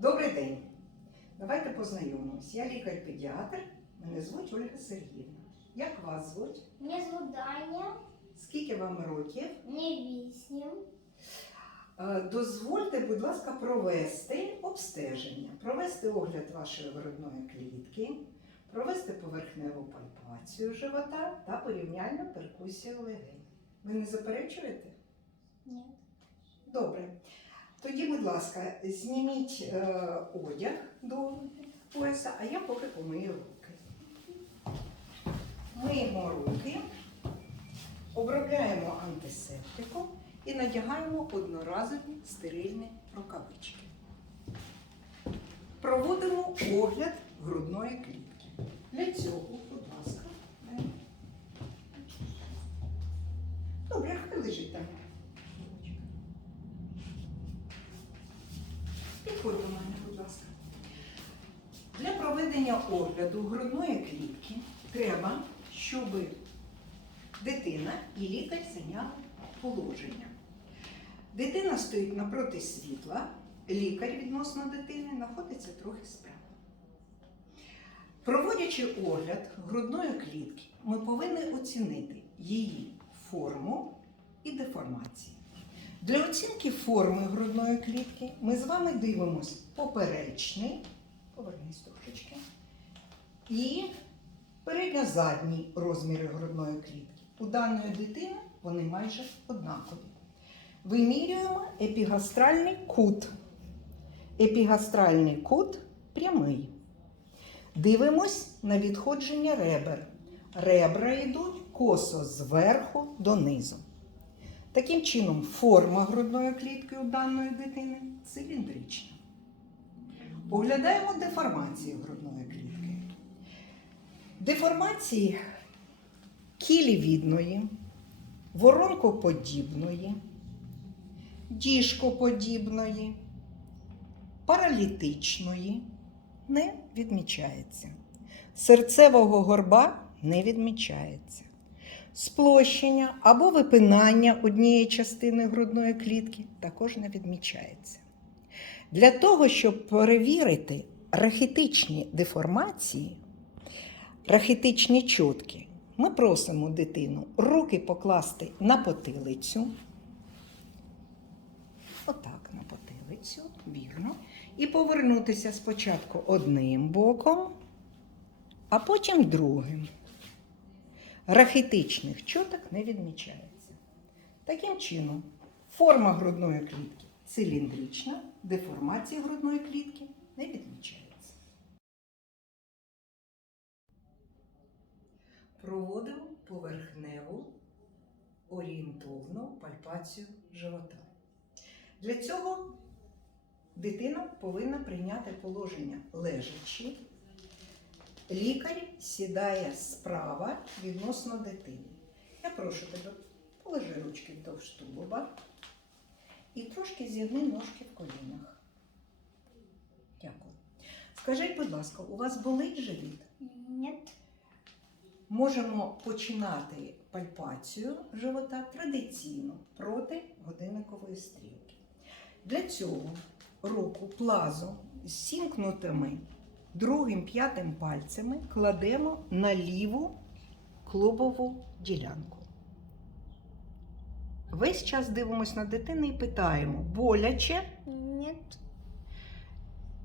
Добрий день. Давайте познайомимось. Я лікар-педіатр. Мене звуть Ольга Сергіївна. Як вас звуть? Мне звуть Даня, Скільки вам років? мені вісім. Е, Дозвольте, будь ласка, провести обстеження, провести огляд вашої грудної клітки, провести поверхневу пальпацію живота та порівняльну перкусію легень. Ви не заперечуєте? Ні. Добре. Тоді, будь ласка, зніміть е, одяг до пояса, а я поки помию руки. Миємо руки, обробляємо антисептиком і надягаємо одноразові стерильні рукавички. Проводимо огляд грудної клітки. Для цього, будь ласка, добре, хай лежить там. Підходь до мене, будь ласка. Для проведення огляду грудної клітки треба, щоб дитина і лікар зайняли положення. Дитина стоїть напроти світла, лікар відносно дитини знаходиться трохи справа. Проводячи огляд грудної клітки, ми повинні оцінити її форму і деформації. Для оцінки форми грудної клітки ми з вами дивимось поперечний, повернись трошечки, і передньо-задній розміри грудної клітки. У даної дитини вони майже однакові. Вимірюємо епігастральний кут. Епігастральний кут прямий. Дивимось на відходження ребер. Ребра йдуть косо зверху донизу. Таким чином, форма грудної клітки у даної дитини циліндрична. Оглядаємо деформацію грудної клітки. Деформації кілівідної, воронкоподібної, діжкоподібної, паралітичної не відмічається. Серцевого горба не відмічається сплощення або випинання однієї частини грудної клітки також не відмічається. Для того, щоб перевірити рахітичні деформації, рахітичні чотки, ми просимо дитину руки покласти на потилицю. Отак, на потилицю, вірно. І повернутися спочатку одним боком, а потім другим рахітичних чоток не відмічається. Таким чином, форма грудної клітки циліндрична, деформація грудної клітки не відмічається. Проводимо поверхневу орієнтовну пальпацію живота. Для цього дитина повинна прийняти положення лежачи. Лікар сідає справа відносно дитини. Я прошу тебе, положи ручки вдовж тулуба і трошки зігни ножки в колінах. Дякую. Скажіть, будь ласка, у вас болить живіт? Ні. Можемо починати пальпацію живота традиційно проти годинникової стрілки. Для цього руку плазу з сімкнутими другим п'ятим пальцями кладемо на ліву клубову ділянку. Весь час дивимося на дитину і питаємо: боляче Ні.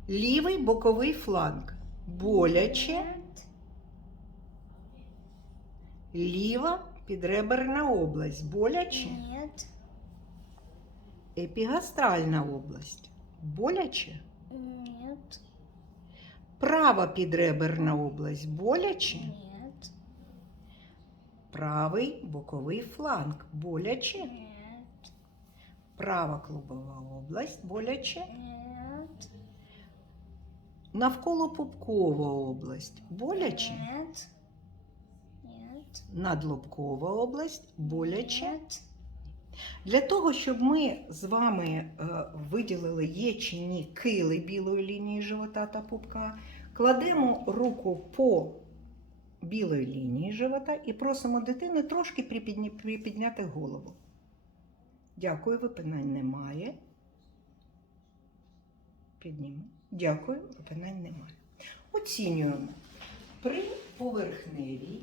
лівий боковий фланг. Боляче ліва підреберна область. Боляче Ні. епігастральна область. Боляче Ні. права підреберна область. Боляче Ні. правий боковий фланг. Боляче Ні. права клубова область. Боляче Ні. навколо пупкова область. Боляче Ні. Надлобкова область. Боляче. Для того, щоб ми з вами е, виділили є чи ні кили білої лінії живота та пупка, кладемо руку по білої лінії живота і просимо дитину трошки припідняти голову. Дякую, випинань немає. Підніми. Дякую, питань немає. Оцінюємо. При поверхневій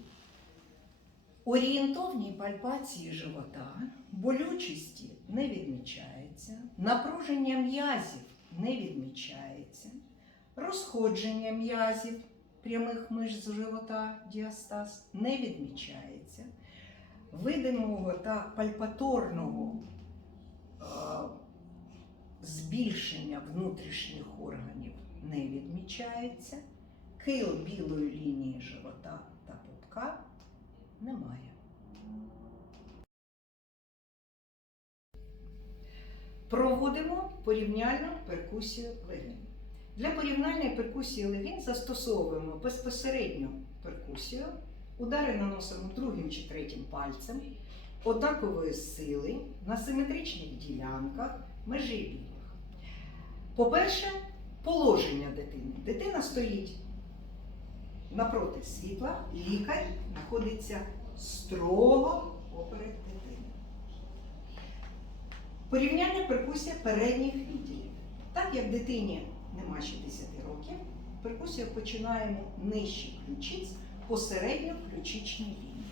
орієнтовній пальпації живота болючості не відмічається, напруження м'язів не відмічається, розходження м'язів прямих мишць живота діастаз не відмічається, видимого та пальпаторного е, збільшення внутрішніх органів не відмічається, кил білої лінії живота та пупка немає. Проводимо порівняльну перкусію легень. Для порівняльної перкусії легень застосовуємо безпосередню перкусію, удари наносимо другим чи третім пальцем, однакової сили на симетричних ділянках межі вільних. По-перше, положення дитини. Дитина стоїть напроти світла, лікар знаходиться строго поперед дитини. Порівняння перкусія передніх відділів. Так як дитині нема ще 10 років, перкусію починаємо нижче ключиць посередньо ключичній лінії.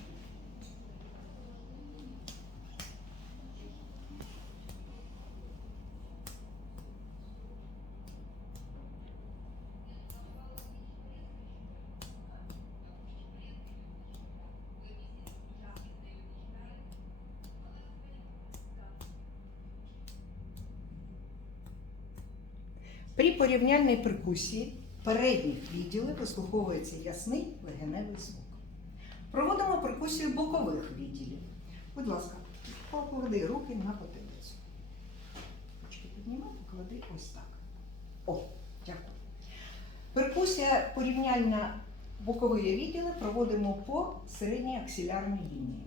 При порівняльній перкусії передніх відділів вислуховується ясний легеневий звук. Проводимо перкусію бокових відділів. Будь ласка, поклади руки на потилицю. Ручки підніми, поклади ось так. О, дякую. Перкусія порівняльна бокові відділи проводимо по середній аксилярній лінії.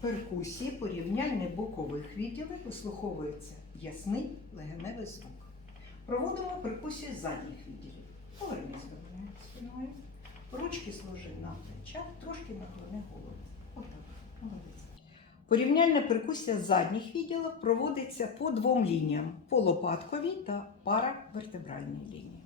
Перкусії порівняльних бокових відділів вислуховується ясний легеневий звук. Проводимо перкусію задніх відділів. Повернись до спиною. Ручки сложи на плечах, трошки наклони голову. Отак. Молодець. Порівняльна перкусія задніх відділів проводиться по двом лініям по лопатковій та паравертебральній лінії.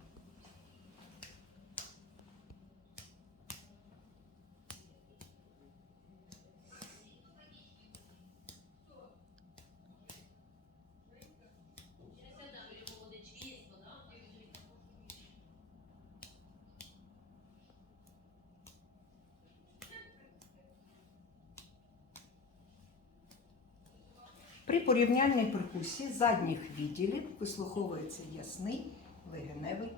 При порівняльній перкусії задніх відділів вислуховується ясний легеневий.